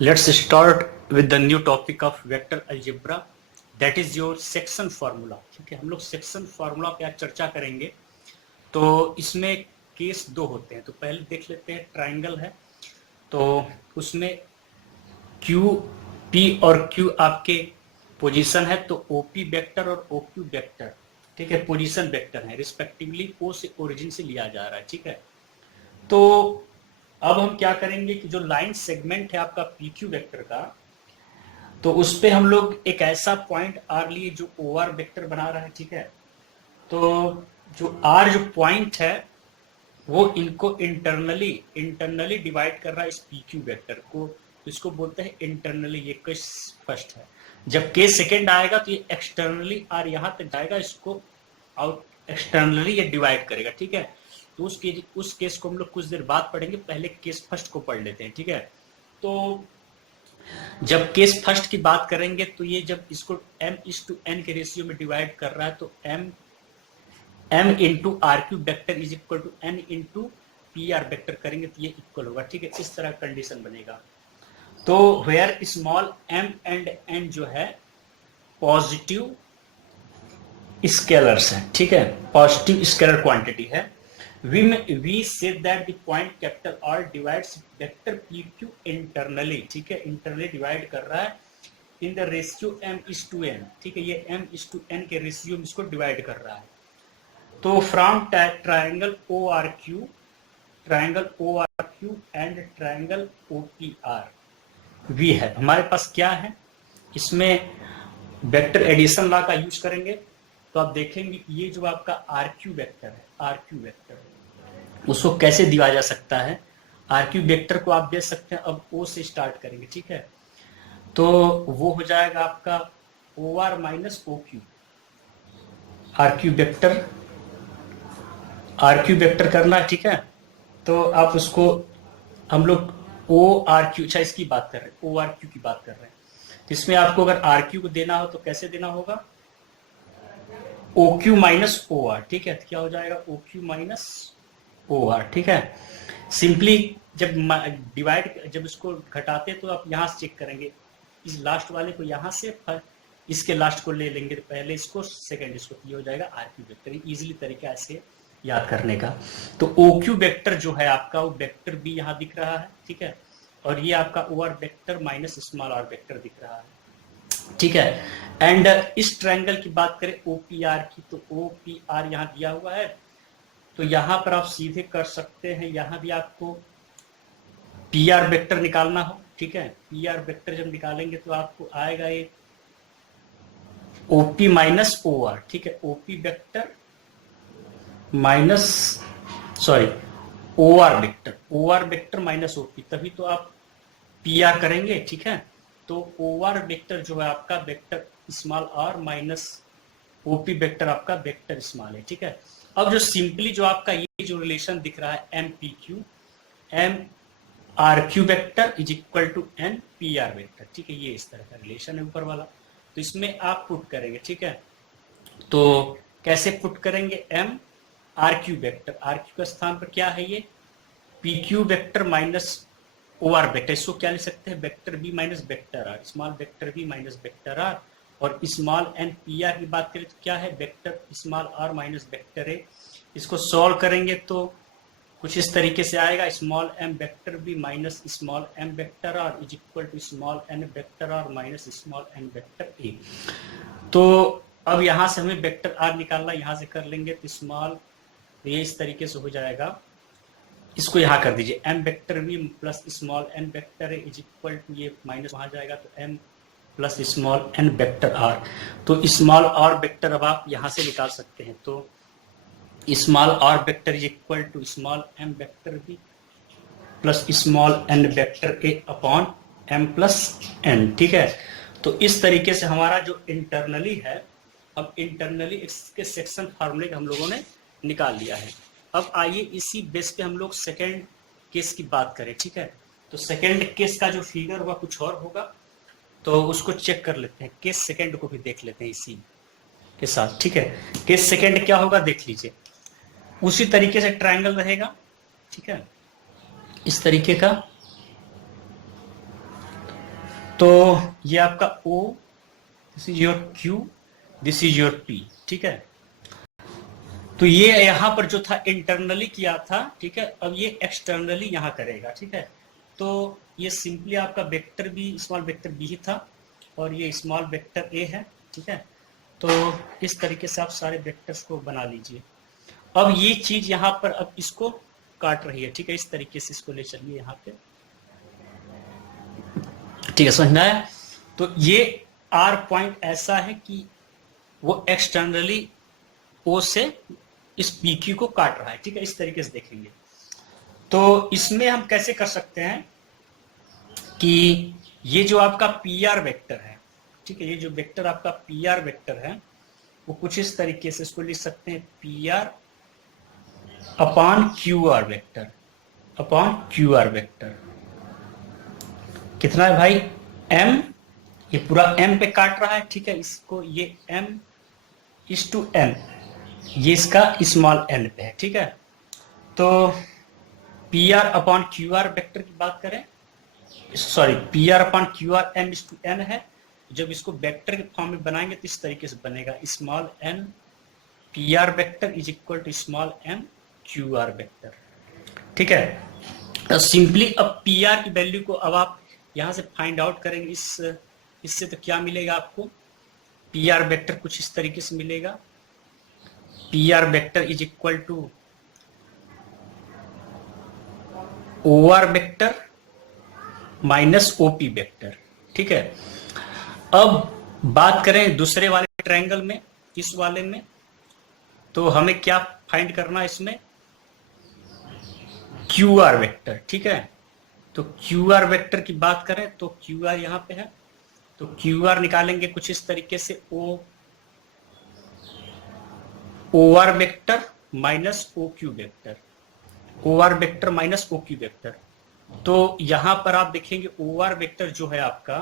Let's start with the new topic of vector algebra, that is your section formula. ठीक है, हम लोग section formula पे आज चर्चा करेंगे। तो इसमें केस दो होते हैं, तो पहले देख लेते हैं। ट्राइंगल है तो उसमें क्यू पी और क्यू आपके पोजीशन है, तो ओपी वेक्टर और ओक्यू वेक्टर, ठीक है, पोजीशन वेक्टर है रिस्पेक्टिवली। ओ से ओरिजिन से लिया जा रहा है, ठीक है। तो अब हम क्या करेंगे कि जो लाइन सेगमेंट है आपका पी क्यू वेक्टर का, तो उस पे हम लोग एक ऐसा पॉइंट आर लिए जो ओ आर वेक्टर बना रहा है, ठीक है। तो जो आर जो पॉइंट है वो इनको इंटरनली डिवाइड कर रहा है इस पी क्यू वेक्टर को, इसको बोलते हैं इंटरनली। ये केस फर्स्ट है। जब केस सेकेंड आएगा तो ये एक्सटर्नली आर यहाँ तक जाएगा, इसको आउट एक्सटर्नली ये डिवाइड करेगा, ठीक है। तो उस केस को हम लोग कुछ देर बाद पढ़ेंगे, पहले केस फर्स्ट को पढ़ लेते हैं, ठीक है। तो जब केस फर्स्ट की बात करेंगे तो ये जब इसको m/n के रेशियो में डिवाइड कर रहा है, तो m into R Q vector is equal to n into P R vector करेंगे तो ये इक्वल होगा, ठीक है। इस तरह कंडीशन बनेगा। तो where small m and n जो है पॉजिटिव स्केलर्स है, ठीक है, पॉजिटिव स्केलर क्वांटिटी है। we say that the point capital R divides vector PQ internally, ठीक है, इंटरनली डिवाइड कर रहा है इन द रेशियो m/n, ठीक है। ये m/n के रेशियो में इसको डिवाइड कर रहा है। तो from triangle ORQ and triangle OPR we है हमारे पास क्या है, इसमें वेक्टर एडिशन लॉ का यूज करेंगे। तो आप देखेंगे कि ये जो आपका आरक्यू वेक्टर है, आरक्यू वेक्टर उसको कैसे दिया जा सकता है। आरक्यू वेक्टर को आप दे सकते हैं, अब ओ से स्टार्ट करेंगे, ठीक है। तो वो हो जाएगा आपका O R minus O Q. RQ vector करना है, ठीक है। तो आप उसको हम लोग ओ आर क्यू, अच्छा इसकी बात कर रहे हैं, ओ आर क्यू की बात कर रहे हैं। तो इसमें आपको अगर आर क्यू को देना हो तो कैसे देना होगा, O Q minus O R, ठीक है। तो क्या हो जाएगा O Q minus O R, ठीक है। सिंपली जब डिवाइड, जब इसको घटाते तो आप यहाँ से चेक करेंगे, इस लास्ट वाले को यहाँ से इसके लास्ट को ले लेंगे, तो पहले इसको सेकंड इसको, ये हो जाएगा आर क्यू वेक्टर। इजीली तरीका ऐसे याद करने का। तो ओ क्यू वेक्टर जो है आपका, वो वेक्टर भी यहाँ दिख रहा है, ठीक है। और ये आपका O R vector minus small r vector दिख रहा है, ठीक है। एंड इस ट्रायंगल की बात करें OPR की, तो OPR यहाँ दिया हुआ है। तो यहाँ पर आप सीधे कर सकते हैं, यहाँ भी आपको PR वेक्टर निकालना हो, ठीक है। PR वेक्टर जब निकालेंगे तो आपको आएगा ये OP माइनस OR, ठीक है। OP vector minus OR vector minus OP, तभी तो आप PR करेंगे, ठीक है। तो OR वेक्टर जो है आपका vector small r minus OP vector आपका वेक्टर स्मॉल है, ठीक है। अब जो सिंपली जो आपका ये जो रिलेशन दिख रहा है MPQ, MRQ vector is equal to NPR vector, ठीक है। ये इस तरह का रिलेशन है ऊपर वाला। तो इसमें आप पुट करेंगे, ठीक है। तो कैसे पुट करेंगे, MRQ वेक्टर, RQ का स्थान पर क्या है, ये PQ vector minus OR vector, इसको क्या लिख सकते हैं, vector B minus vector R, small vector B minus vector R। और स्मॉल n PR की बात करें तो क्या है, vector small r minus vector A। इसको सॉल्व करेंगे तो कुछ इस तरीके से आएगा, small m vector B minus small m vector R is equal to small n vector R minus small n vector A। तो अब यहाँ से हमें वेक्टर R निकालना, यहाँ से कर लेंगे तो स्मॉल, ये इस तरीके से हो जाएगा। इसको यहाँ कर दीजिए, m vector B plus small n vector A is equal to, ये माइनस वहाँ जाएगा तो m plus small n vector R। तो स्मॉल r वेक्टर अब आप यहाँ से निकाल सकते हैं। तो small r vector is equal to small m vector B plus small n vector A upon m plus n, ठीक है। तो इस तरीके से हमारा जो इंटरनली है, अब इंटरनली इसके सेक्शन फार्मूले हम लोगों ने निकाल लिया है। अब आइए इसी बेस पे हम लोग सेकेंड केस की बात करें, ठीक है। तो सेकेंड केस का जो फिगर होगा कुछ और होगा, तो उसको चेक कर लेते हैं। केस सेकेंड को भी देख लेते हैं इसी के साथ, ठीक है। केस सेकेंड क्या होगा देख लीजिए, उसी तरीके से ट्रायंगल रहेगा, ठीक है, इस तरीके का। तो ये आपका O, this is your Q, this is your P, ठीक है। तो ये यहाँ पर जो था इंटरनली किया था, ठीक है, अब ये एक्सटर्नली यहाँ करेगा, ठीक है। तो ये सिंपली आपका vector B, small vector B ही था, और ये स्मॉल वेक्टर ए है, ठीक है। तो इस तरीके से आप सारे वेक्टर्स को बना लीजिए। अब ये चीज यहाँ पर अब इसको काट रही है, ठीक है, इस तरीके से इसको ले चलिए यहाँ पे, ठीक है, समझ में आया। तो ये आर पॉइंट ऐसा है कि वो एक्सटर्नली ओ से इस पीक्यू को काट रहा है, ठीक है, इस तरीके से देखेंगे। तो इसमें हम कैसे कर सकते हैं कि ये जो आपका पी आर वेक्टर है, ठीक है, ये जो वेक्टर आपका पी आर वेक्टर है वो कुछ इस तरीके से इसको लिख सकते हैं, P R upon Q R vector, upon Q R vector. कितना है भाई, m, ये पूरा m पे काट रहा है, ठीक है, इसको ये m इस टू n, ये इसका स्मॉल n पे है, ठीक है। तो P R upon Q R vector की बात करें, sorry, P R upon Q R m इस टू n है। जब इसको वेक्टर के फॉर्म में बनाएंगे तो इस तरीके से बनेगा, small n P R vector is equal to small m Q R vector, ठीक है। तो सिंपली अब पी आर की वैल्यू को अब आप यहां से फाइंड आउट करेंगे, इससे तो क्या मिलेगा आपको, पी आर वेक्टर कुछ इस तरीके से मिलेगा, P R vector is equal to O R vector minus OP vector, ठीक है। अब बात करें दूसरे वाले ट्रायंगल में, इस वाले में, तो हमें क्या फाइंड करना है इसमें, क्यू आर वेक्टर, ठीक है। तो क्यू आर वेक्टर की बात करें तो क्यू आर यहां पे है, तो क्यू आर निकालेंगे कुछ इस तरीके से, O R vector minus O Q vector, O R vector minus O Q vector. तो यहां पर आप देखेंगे ओ आर वेक्टर जो है आपका,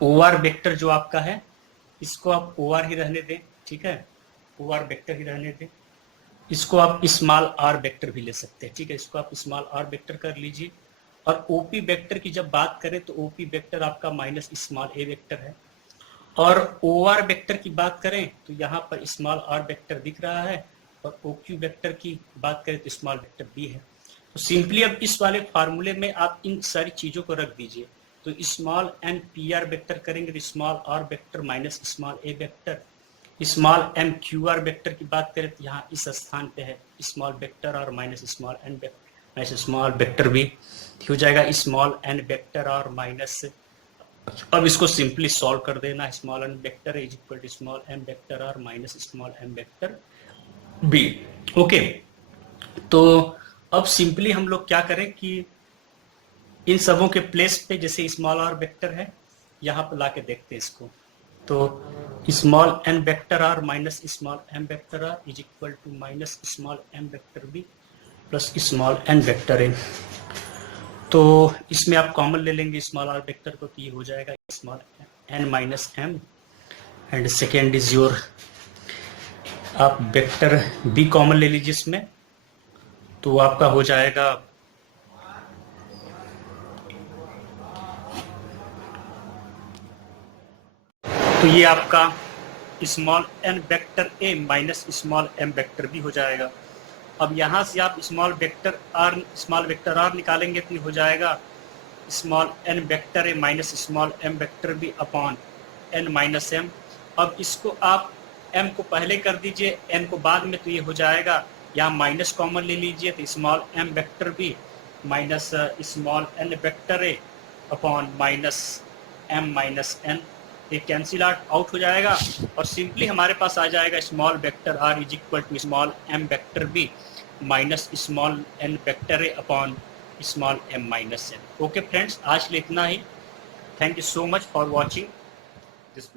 ओ आर वेक्टर जो आपका है, इसको आप ओ आर ही रहने दें, ठीक है, ओ आर वेक्टर ही रहने दें। इसको आप स्मॉल आर वेक्टर भी ले सकते हैं, ठीक है, इसको आप स्मॉल आर वेक्टर कर लीजिए। और ओपी वेक्टर की जब बात करें तो ओपी वेक्टर आपका माइनस स्मॉल ए वेक्टर है, और ओ आर वेक्टर की बात करें तो यहाँ पर स्मॉल आर वेक्टर दिख रहा है, और ओ क्यू वेक्टर की बात करें तो स्मॉल वेक्टर बी है। तो सिंपली अब इस वाले फार्मूले में आप इन सारी चीजों को रख दीजिए। तो small n P R vector करेंगे तो small r vector minus small a vector, small m Q R vector की बात करें तो यहाँ इस स्थान पे है स्मॉल वेक्टर और minus small N vector, minus small vector भी हो जाएगा, स्मॉल एन वेक्टर और माइनस। अब इसको सिंपली सॉल्व कर देना, small N vector is equal to small M vector और minus small M vector B, okay. तो अब सिंपली हम लोग क्या करें कि इन सबों के प्लेस पे जैसे स्मॉल आर वेक्टर है यहाँ पर ला के देखते हैं इसको। तो small N vector R minus small M vector R is equal to minus small M vector B plus small N vector A. तो इसमें आप कॉमन ले लेंगे स्मॉल आर वेक्टर को, तो ये हो जाएगा small n minus m, and second is your, आप वेक्टर बी कॉमन ले लीजिए इसमें, तो आपका हो जाएगा तो ये आपका small N vector A minus small M vector B हो जाएगा। अब यहाँ से आप स्मॉल वेक्टर आर निकालेंगे तो हो जाएगा small N vector A minus small M vector B upon n minus m. अब इसको आप एम को पहले कर दीजिए, एन को बाद में, तो ये हो जाएगा, यहाँ माइनस कॉमन ले लीजिए तो small M vector B minus small N vector A upon minus M minus N, ये कैंसिल आउट हो जाएगा, और सिंपली हमारे पास आ जाएगा small vector R is equal to small M vector B minus small N vector A upon small M minus N. Okay friends, आज के लिए इतना ही। Thank you so much for watching this video.